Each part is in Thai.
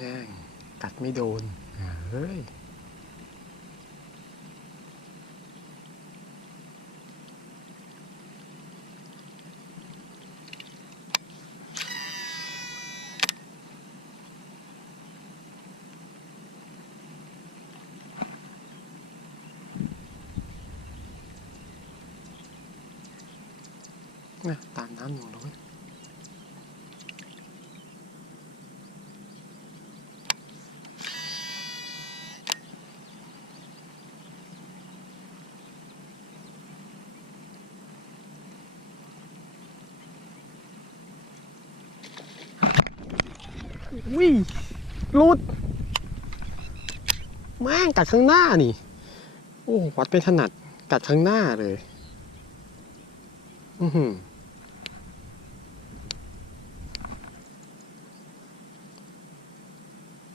แม่งกัดไม่โดนเฮ้ยเนี่ยตามน้ำอยู่แล้วเว้ย วิ่งรูดแม่งกัดข้างหน้านี่ โอ้วัดเป็นถนัดกัดข้างหน้าเลย อือหือ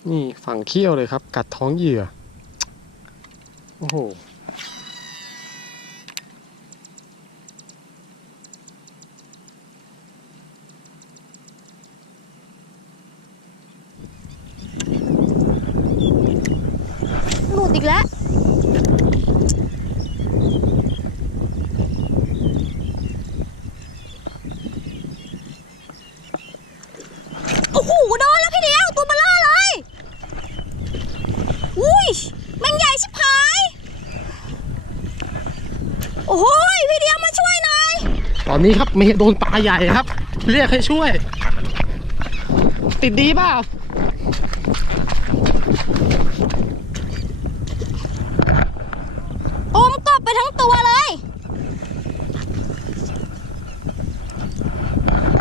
นี่ฝั่งเขี้ยวเลยครับ กัดท้องเหยื่อ โอ้โห อีกแล้วโอ้โหโดนแล้วพี่เดียวตัวเบลอเลยอุ้ยมันใหญ่ชิบหาย โอ้โหยพี่เดียวมาช่วยหน่อย ตอนนี้ครับเมย์โดนปลาใหญ่ครับ เรียกให้ช่วย ติดดีเปล่า อมกบไปทั้งตัวเลย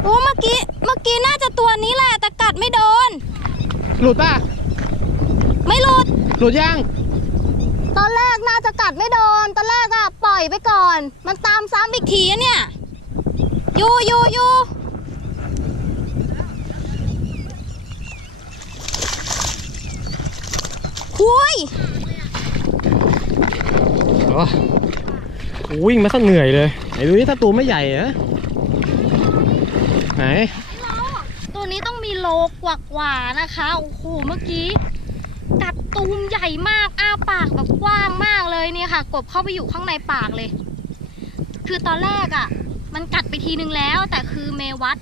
โอ้เมื่อกี้ เมื่อกี้น่าจะตัวนี้แหละ แต่กัดไม่โดน หลุดป่ะ ไม่หลุด หลุดยัง ตอนแรกน่าจะกัดไม่โดน ตอนแรกอะปล่อยไปก่อน มันตามซ้ำอีกทีอะเนี่ยอยู่อยู่อยู่คุยโอ้วิ่งมาซะเหนื่อยเลย ไหนดูนี่ถ้าตัวไม่ใหญ่เหรอไหนตัวนี้ต้องมี โลกว่าๆนะคะ โอ้โห เมื่อกี้ กัดตูมใหญ่มาก อ้าปากแบบกว้างมากเลยเนี่ยค่ะ กบเข้าไปอยู่ข้างในปากเลย คือตอนแรกอะ่ะ มันกัดไปทีนึงแล้ว แต่คือเมวัด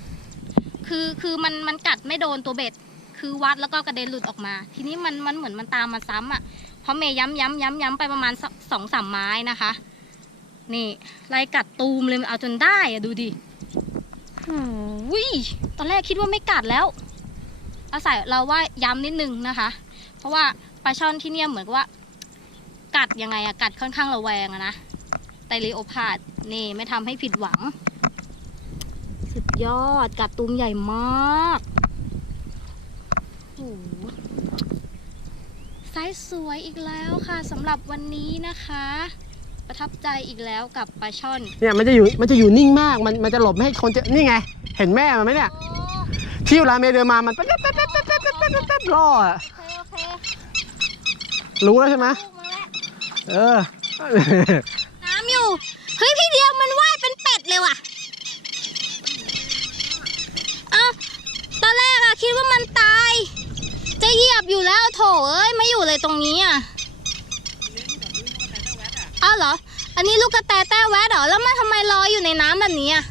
คือคือมันมันกัดไม่โดนตัวเบ็ด คือวัดแล้วก็กระเด็นหลุดออกมา ทีนี้มันมันเหมือนมันตามมาซ้ำอะ่ะ เพราะเมย์ย้ำย้ำย้ำย้ำไปประมาณสสองสามไม้นะคะ นี่ไล่กัดตูมเลยมันเอาจนได้อะดูดิโอ้ยตอนแรกคิดว่าไม่กัดแล้ว อาศัยเราว่าย้ำนิดนึงนะคะ เพราะว่าปลาช่อนที่เนี่ยเหมือนกับว่า กัดยังไงอะกัดค่อนข้างระแวงอะนะแต่ลีโอพาดนี่ไม่ทำให้ผิดหวัง สุดยอดกัดตูมใหญ่มากโอ้โหไซส์สวยอีกแล้วค่ะสำหรับวันนี้นะคะ ประทับใจอีกแล้วกับปลาช่อนเนี่ยมันจะอยู่มันจะอยู่นิ่งมากมันมันจะหลบไม่ให้คนเจะนี่ไง เห็นแม่มันไหมเนี่ยโอ้ที่เวลาเมย์เดินมามันแป๊ด ตัดล่ออะโอเคโอเครู้แล้วใช่ไหมเออ น้ำอยู่ เฮ้ยพี่เดียวมันว่ายเป็นเป็ดเลยว่ะเอาตอนแรกอะคิดว่ามันตาย จะเหยียบอยู่แล้วโถเอ้ยไม่อยู่เลยตรงนี้อะอ้าวเหรอ อันนี้ลูกกระแตแต้แวดเหรอ แล้วมันทำไมลอยอยู่ในน้ำแบบนี้อะ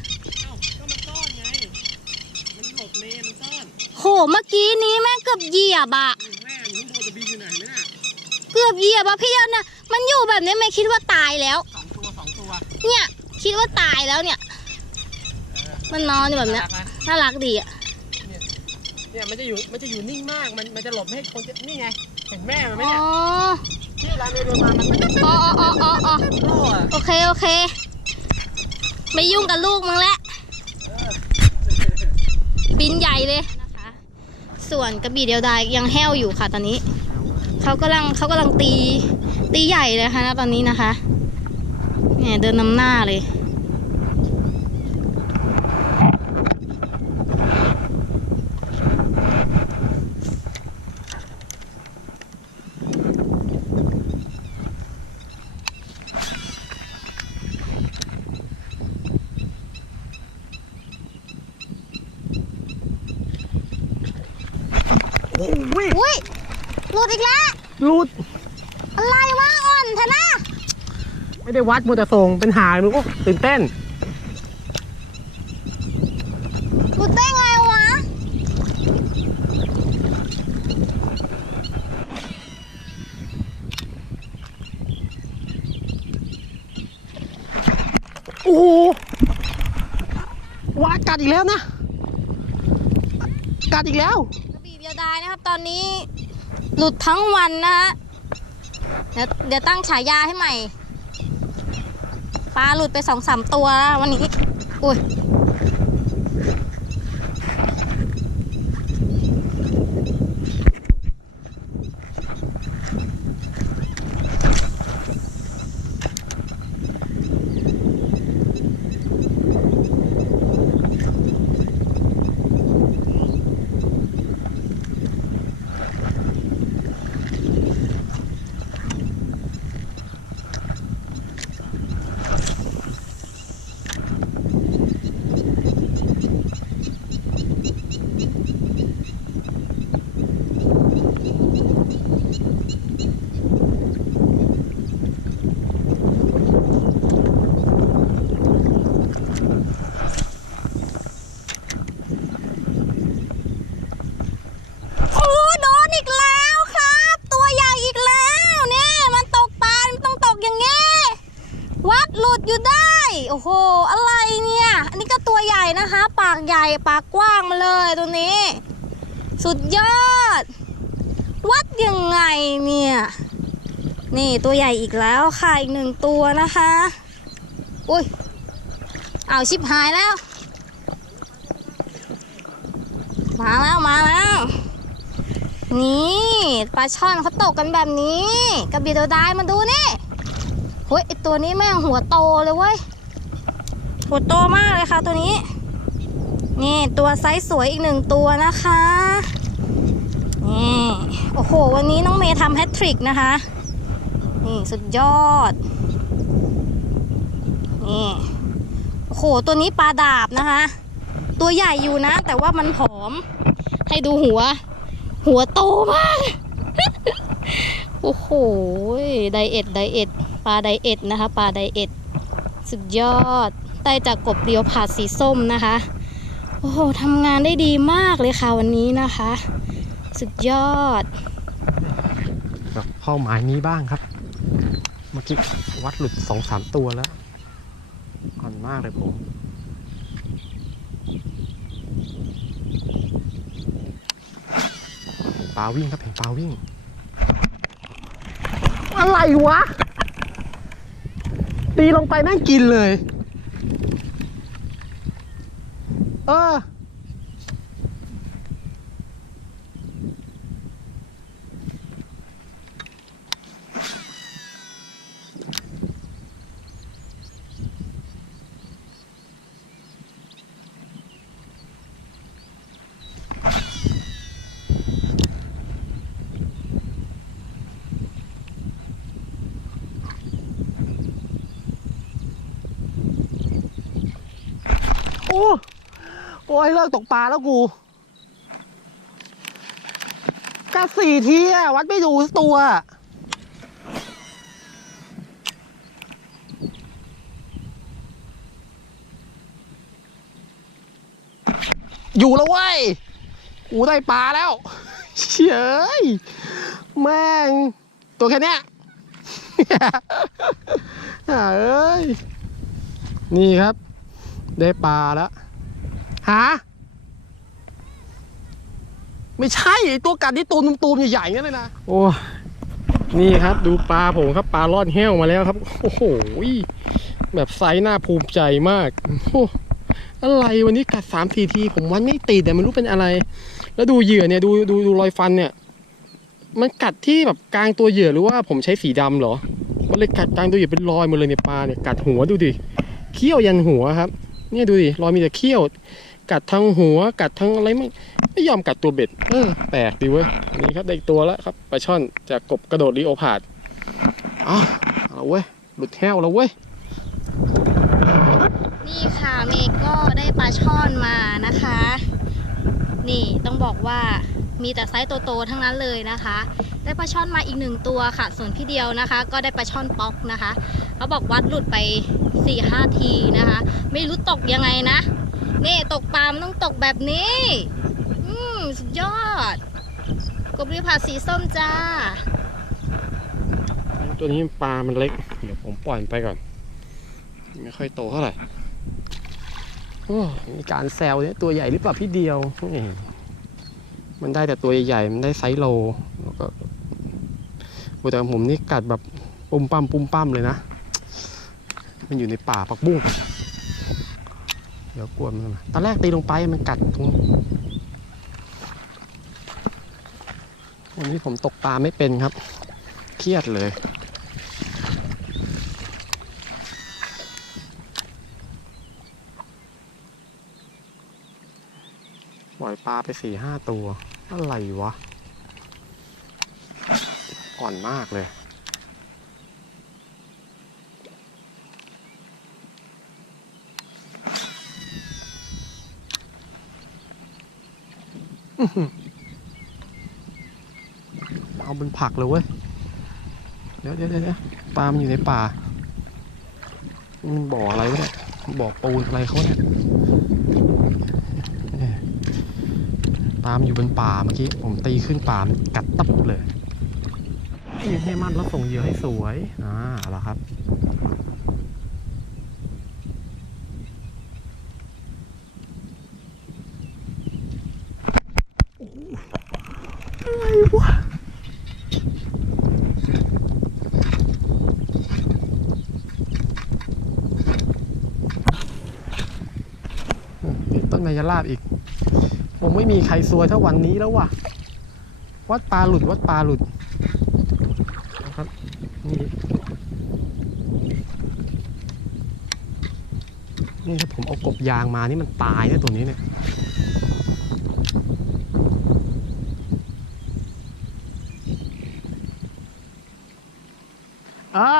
โห เมื่อกี้นี้แม่งเกือบเหยียบอะแม่อยู่ข้างบนจะบินอยู่ไหนไหมน่ะเกือบเหยียบอะพี่เดียวเนี่ยมันอยู่แบบนี้ไม่คิดว่าตายแล้ว สองตัวสองตัวเนี่ย คิดว่าตายแล้วเนี่ยมันนอนอยู่แบบเนี้ยน่ารักดีอะเนี่ยมันจะอยู่มันจะอยู่นิ่งมากมันมันจะหลบไม่ให้คนเจะนี่ไง เห็นแม่มันไหมอ๋อเนี่ยที่เวลาเมย์เดินมามันแป๊ดแป๊ดแป๊ดอ๋ออ๋ออ๋ออ๋อล่ออะโอเคโอเค ไม่ยุ่งกับลูกมึงแล้วบินใหญ่เลยนะคะ ส่วนกระบี่เดียวดายยังแห้วอยู่ค่ะตอนนี้เขากำลังเขากำลังตีตีใหญ่เลยค่ะนะตอนนี้นะคะเนี่ยเดินนำหน้าเลย โอ้โห อุ้ย อุ้ยหลุด อีกแล้วหลุดอะไรวะอ่อนทนะไม่ได้วัดมัวแต่ส่งเป็นหางนึกโอ้ตื่นเต้นหลุดได้ไงวะโอ้โหวาดกัดอีกแล้วนะ กัดอีกแล้ว กระบี่เดียวดายนะครับ ตอนนี้ หลุดทั้งวันนะฮะเดี๋ยวเดี๋ยวตั้งฉายาให้ใหม่ ปลาหลุดไปสองสามตัวแล้ววันนี้ อุ้ย โอ้โดนอีกแล้วครับ ตัวใหญ่อีกแล้วเนี่ยมันตกปลา มันต้องตกอย่างงี้ วัดหลุดอยู่ได้ โอ้โห อะไรเนี่ย อันนี้ก็ตัวใหญ่นะคะ ปาก ใหญ่ปากกว้างมาเลยตัวนี้ สุดยอด วัดยังไงเนี่ย นี่ตัวใหญ่อีกแล้วค่ะอีกหนึ่งตัวนะคะอุ้ยเอาชิบหายแล้ว มาแล้วมาแล้ว นี่ปลาช่อนเขาตกกันแบบนี้กระบี่ตัวไดายมาดูนี่เฮ้ยไอตัวนี้แม่งหัวโตเลยเว้ยหัวโตมากเลยค่ะตัวนี้ นี่ตัวไซส์สวยอีกหนึ่งตัวนะคะ นี่ โอ้โห วันนี้น้องเมย์ทำแฮตทริกนะคะ นี่สุดยอด นี่ โอ้โห ตัวนี้ปลาดาบนะคะ ตัวใหญ่อยู่นะ แต่ว่ามันผอม ให้ดูหัว หัวโตมาก โอ้โห ไดเอทไดเอทปลาไดเอทนะคะ ปลาไดเอทสุดยอด ได้จากกบเดียวผาดสีส้มนะคะ โอ้โหทำงานได้ดีมากเลยค่ะวันนี้นะคะ สุดยอด กับเป้าหมายนี้บ้างครับ เมื่อกี้วัดหลุดสองสามตัวแล้วอ่อนมากเลยผมปลาวิ่งครับเห็นปลาวิ่ง อะไรวะตีลงไปนั่งกินเลย เออ โอ้ยเลิกตกปลาแล้วกูกัดสี่ทีอะวัดไม่ดูสักตัว อยู่แล้วเว้ย กูได้ปลาแล้ว เฉยแม่ง ตัวแค่เนี้ยเอ้ย นี่ครับ ได้ปลาแล้ว หาไม่ใช่ไอตัวกัดที่ตูมตูมๆใหญ่ๆนั่นเลยนะโอ้นี่ครับ ดูปลาผมครับปลาลอดแห้วมาแล้วครับ โอ้โหแบบไซส์น่าภูมิใจมากโอ้อะไรวันนี้กัดสามทีทีผมวันไม่ติดแต่ไม่รู้เป็นอะไร แล้วดูเหยื่อเนี่ยดูดูดูรอยฟันเนี่ย มันกัดที่แบบกลางตัวเหยื่อหรือว่าผมใช้สีดำเหรอ มันเลยกัดกลางตัวเหยื่อเป็นรอยหมดเลยเนี่ยปลาเนี่ยกัดหัวดูดิเขี้ยวยันหัวครับ เนี่ยดูดิรอยมีแต่เขี้ยว กัดทั้งหัว กัดทั้งอะไรไม่ไม่ยอมกัดตัวเบ็ดเออแปลกดีเว้ยนี่ครับได้อีกตัวแล้วครับปลาช่อนจากกบกระโดดลีโอพาดอ้าวเอาเว้ยหลุดแห้วแล้วเว้ยนี่ค่ะเมย์ก็ได้ปลาช่อนมานะคะ นี่ต้องบอกว่า มีแต่ไซส์โตๆทั้งนั้นเลยนะคะ ได้ปลาช่อนมาอีกหนึ่งตัวค่ะ ส่วนพี่เดียวนะคะ ก็ได้ปลาช่อนป๊อกนะคะเขาบอกวัดหลุดไป4ี่ห้าทีนะคะ ไม่รู้ตกยังไงนะนี่ตกปลามันต้องตกแบบนี้ อืมสุดยอดกบเรียผาสีส้มจ้า ตัวนี้ปลามันเล็ก เดี๋ยวผมปล่อยมันไปก่อน ไม่ค่อยโตเท่าไหร่โอ้มีการแซวเนี่ยตัวใหญ่หรือเปล่าพี่เดียวนี่ มันได้แต่ตัวใหญ่ๆ มันได้ไซส์โลแล้วก็แต่ผมนี่กัดแบบปุ่มปั้มปุ่มปั้มเลยนะ มันอยู่ในป่าปักบุ้ง เดี๋ยวกลัวมันตอนแรกตีลงไปมันกัดตรงวันนี้ผมตกปลาไม่เป็นครับ เครียดเลยปล่อยปลาไปสี่ห้าตัว อะไรวะ อ่อนมากเลย เอาเป็นผักเลยเว้ย เดี๋ยวเดี๋ยวเดี๋ยวปลามันอยู่ในป่ามันบ่ออะไรวะเนี่ยบ่อปูนอะไรเขาเนี่ย ปามอยู่บนป่าเมื่อกี้ ผมตีขึ้นป่ามกัดตับเลยนี่ให้มันแล้วส่งเหยื่อให้สวย อ่าเอาละครับ อะไรวะต้นไมยราบอีก ผมไม่มีใครซวยเท่าวันนี้แล้วว่ะ วัดปลาหลุดวัดปลาหลุดนะครับนี่นี่ถ้าผมเอากบยางมานี่มันตายนะตัวนี้เนี่ยอ่า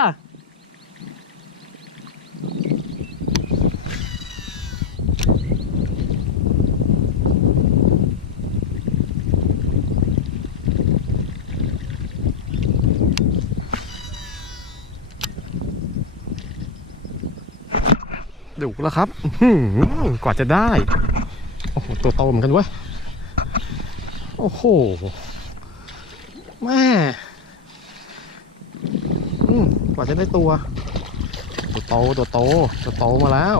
ดูแล้วครับกว่าจะได้ โอ้โห ตัวโตเหมือนกันเว้ย โอ้โห แม่กว่าจะได้ตัว ตัวโต ตัวโต ตัวโตมาแล้ว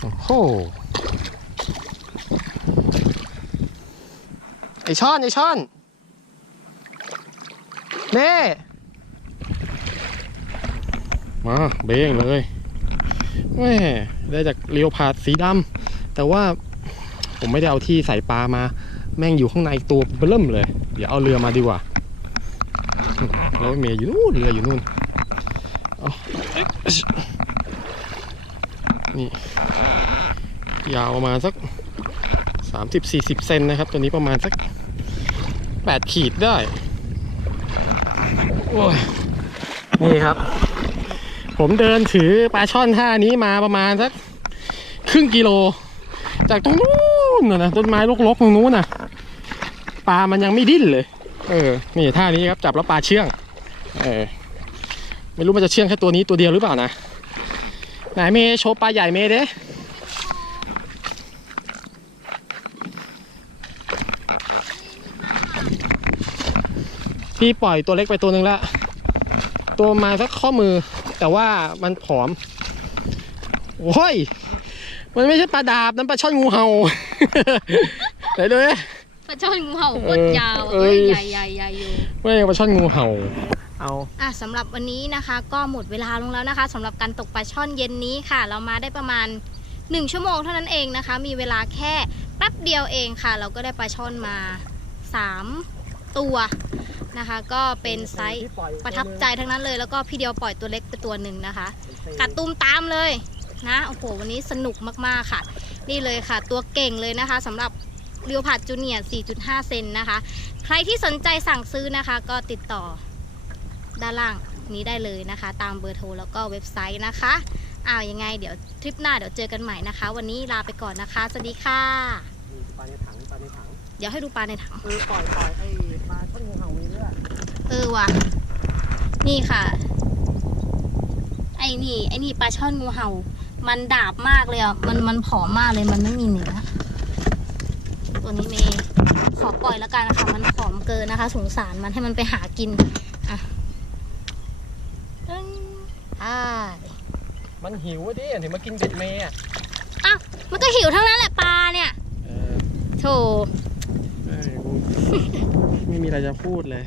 โอ้โห ไอช่อน ไอช่อนเน่มาเบ้งเลย แม่ได้จากเรียวผาดสีดำแต่ว่าผมไม่ได้เอาที่ใส่ปลามา แม่งอยู่ข้างในตัวเบิ่มเลย เดี๋ยวเอาเรือมาดีกว่าแล้วเมย์อยู่นู่นเรืออยู่นู่นเอานี่ยาวประมาณสักสามสิบสี่สิบเซนนะครับ ตัวนี้ประมาณสักแปดขีดได้ โอ้ย นี่ครับ ผมเดินถือปลาช่อนท่านี้มาประมาณสักครึ่งกิโล จากตรงนู้นนะนะต้นไม้รกๆตรงนู้นนะปลามันยังไม่ดิ้นเลย เออ นี่ท่านี้ครับจับแล้วปลาเชื่อง เออ ไม่รู้มันจะเชื่องแค่ตัวนี้ตัวเดียวหรือเปล่านะ ไหนเมย์โชว์ปลาใหญ่เมย์เด้พี่ปล่อยตัวเล็กไปตัวหนึ่งแล้วตัวมาสักข้อมือ แต่ว่ามันผอมโอ้ย มันไม่ใช่ปลาดาบนั่นปลาช่อนงูเห่า ไหนดูดิ ปลาช่อนงูเห่าโคตรยาวเออเอ้ยเอ้ย ใหญ่ใหญ่ใหญ่อยู่ ไม่ใช่ปลาช่อนงูเห่า เอา อะสำหรับวันนี้นะคะก็หมดเวลาลงแล้วนะคะสำหรับการตกปลาช่อนเย็นนี้ค่ะ เรามาได้ประมาณ 1 ชั่วโมงเท่านั้นเองนะคะ มีเวลาแค่แป๊บเดียวเองค่ะ เราก็ได้ปลาช่อนมา 3 ตัว นะคะ ก็เป็นไซส์ประทับใจทั้งนั้นเลย แล้วก็พี่เดียวปล่อยตัวเล็กไปตัวหนึ่งนะคะ กัดตุ้มตามเลยนะโอ้โหวันนี้สนุกมากๆค่ะ นี่เลยค่ะ ตัวเก่งเลยนะคะสำหรับเรียวผัดจูเนียร์4.5 เซนนะคะ ใครที่สนใจสั่งซื้อนะคะ ก็ติดต่อด้านล่างนี้ได้เลยนะคะ ตามเบอร์โทรแล้วก็เว็บไซต์นะคะอ้าวยังไง เดี๋ยวทริปหน้าเดี๋ยวเจอกันใหม่นะคะ วันนี้ลาไปก่อนนะคะ สวัสดีค่ะปลาในถังปลาในถังดี๋ยวให้ดูปลาในถัง เออปล่อยปล่อยไอ้ปลาช่อนงูเห่านี้ด้วย เออว่ะ นี่ค่ะ ไอ้นี่ ไอ้นี่ปลาช่อนงูเห่า มันดาบมากเลยอะ มันมันผอมมากเลยมันไม่มีเนื้อตัวนี้เมย์ขอปล่อยแล้วกันนะคะมันผอมเกินนะคะ สงสารมันให้มันไปหากินอะตึ้งอ่ามันหิวอะดิถึงมากินเบ็ดเมย์อะอ้าวมันก็หิวทั้งนั้นแหละปลาเนี่ยเออโถเออกูไม่มีอะไรจะพูดเลย